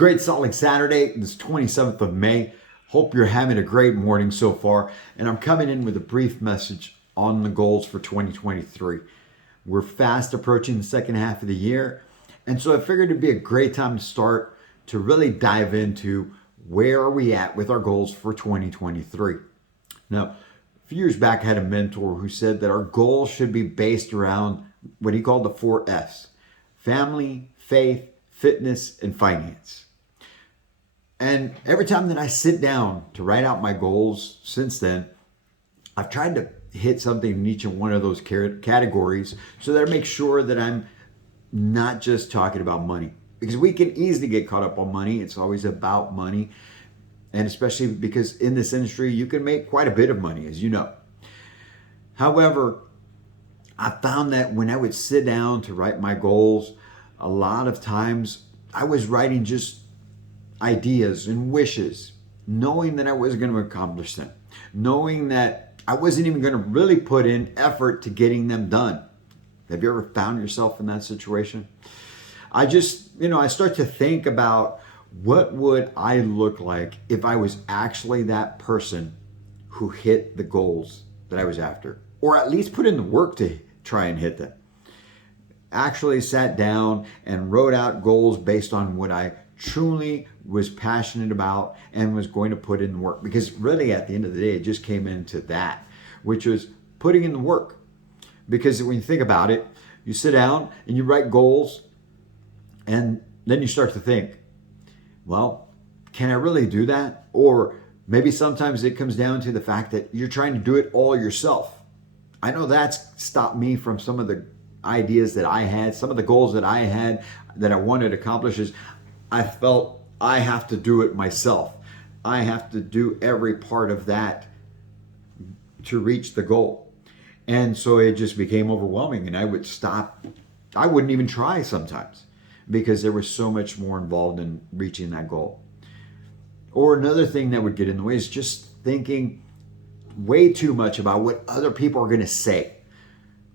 Great solid Saturday, this 27th of May. Hope you're having a great morning so far. And I'm coming in with a brief message on the goals for 2023. We're fast approaching the second half of the year. And so I figured it'd be a great time to start to really dive into where are we at with our goals for 2023. Now, a few years back, I had a mentor who said that our goals should be based around what he called the 4Fs: family, faith, fitness, and finance. And every time that I sit down to write out my goals since then, I've tried to hit something in each one of those categories so that I make sure that I'm not just talking about money. Because we can easily get caught up on money. It's always about money. And especially because in this industry, you can make quite a bit of money, as you know. However, I found that when I would sit down to write my goals, a lot of times I was writing just ideas and wishes, knowing that I wasn't going to accomplish them, knowing that I wasn't even going to really put in effort to getting them done. Have you ever found yourself in that situation? I start to think about what would I look like if I was actually that person who hit the goals that I was after, or at least put in the work to try and hit them. Actually sat down and wrote out goals based on what I truly was passionate about and was going to put in the work. Because really at the end of the day, it just came into that, which was putting in the work. Because when you think about it, you sit down and you write goals, and then you start to think, well, can I really do that? Or maybe sometimes it comes down to the fact that you're trying to do it all yourself. I know that's stopped me from some of the ideas that I had, some of the goals that I had that I wanted to accomplish. Is I felt I have to do it myself. I have to do every part of that to reach the goal. And so it just became overwhelming, and I would stop. I wouldn't even try sometimes because there was so much more involved in reaching that goal. Or another thing that would get in the way is just thinking way too much about what other people are going to say.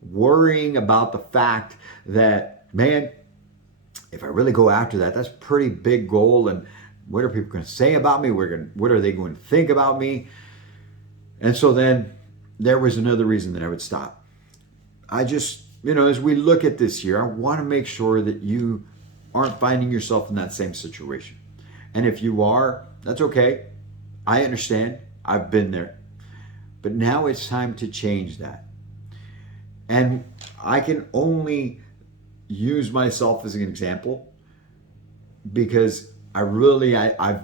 Worrying about the fact that, man, if I really go after that, that's a pretty big goal. And what are people going to say about me? What are they going to think about me? And so then there was another reason that I would stop. I just, as we look at this year, I want to make sure that you aren't finding yourself in that same situation. And if you are, that's okay. I understand. I've been there. But now it's time to change that. And I can only use myself as an example because I've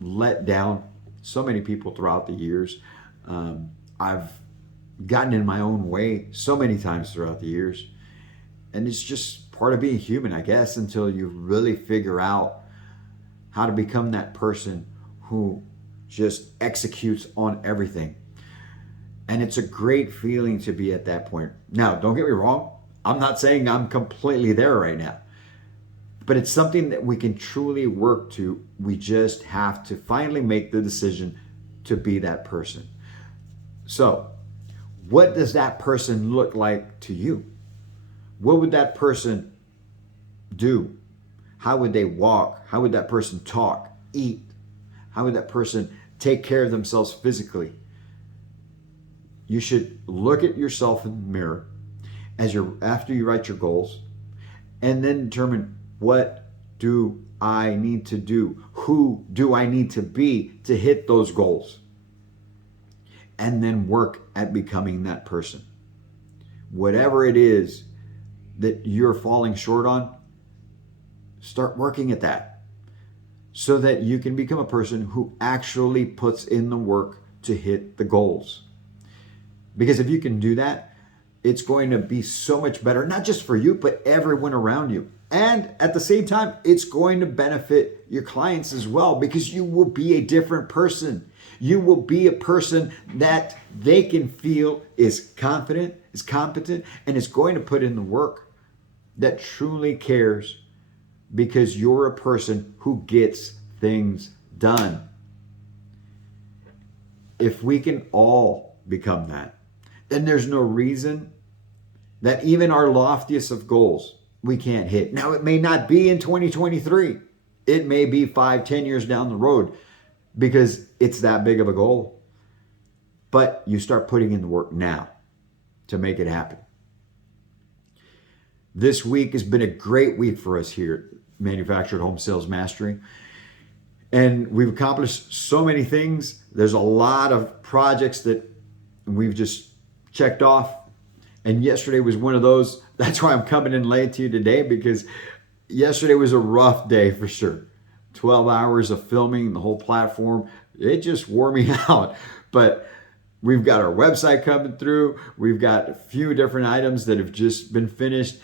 let down so many people throughout the years. I've gotten in my own way so many times throughout the years. And it's just part of being human, I guess, until you really figure out how to become that person who just executes on everything. And it's a great feeling to be at that point. Now, don't get me wrong. I'm not saying I'm completely there right now. But it's something that we can truly work to. We just have to finally make the decision to be that person. So, what does that person look like to you? What would that person do? How would they walk? How would that person talk, eat? How would that person take care of themselves physically? You should look at yourself in the mirror after you write your goals, and then determine, what do I need to do? Who do I need to be to hit those goals? And then work at becoming that person. Whatever it is that you're falling short on, start working at that so that you can become a person who actually puts in the work to hit the goals. Because if you can do that, it's going to be so much better, not just for you, but everyone around you. And at the same time, it's going to benefit your clients as well, because you will be a different person. You will be a person that they can feel is confident, is competent, and is going to put in the work, that truly cares, because you're a person who gets things done. If we can all become that, then there's no reason that even our loftiest of goals we can't hit. Now, it may not be in 2023. It may be 5, 10 years down the road because it's that big of a goal. But you start putting in the work now to make it happen. This week has been a great week for us here at Manufactured Home Sales Mastery. And we've accomplished so many things. There's a lot of projects that we've just checked off. And yesterday was one of those. That's why I'm coming in late to you today, because yesterday was a rough day for sure. 12 hours of filming the whole platform. It just wore me out. But we've got our website coming through. We've got a few different items that have just been finished.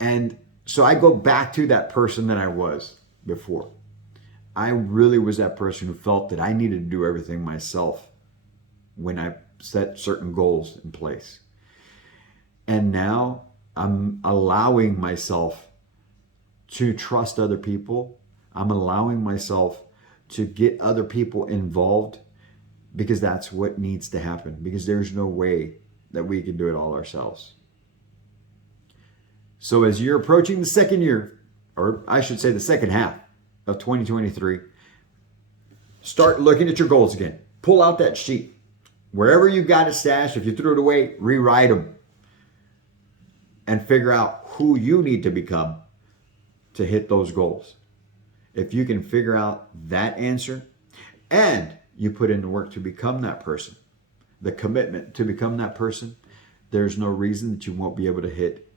And so I go back to that person that I was before. I really was that person who felt that I needed to do everything myself when I set certain goals in place. And now I'm allowing myself to trust other people. I'm allowing myself to get other people involved, because that's what needs to happen, because there's no way that we can do it all ourselves. So as you're approaching the second year, or I should say the second half of 2023, start looking at your goals again. Pull out that sheet. Wherever you got it stashed, if you threw it away, rewrite them and figure out who you need to become to hit those goals. If you can figure out that answer and you put in the work to become that person, the commitment to become that person, there's no reason that you won't be able to hit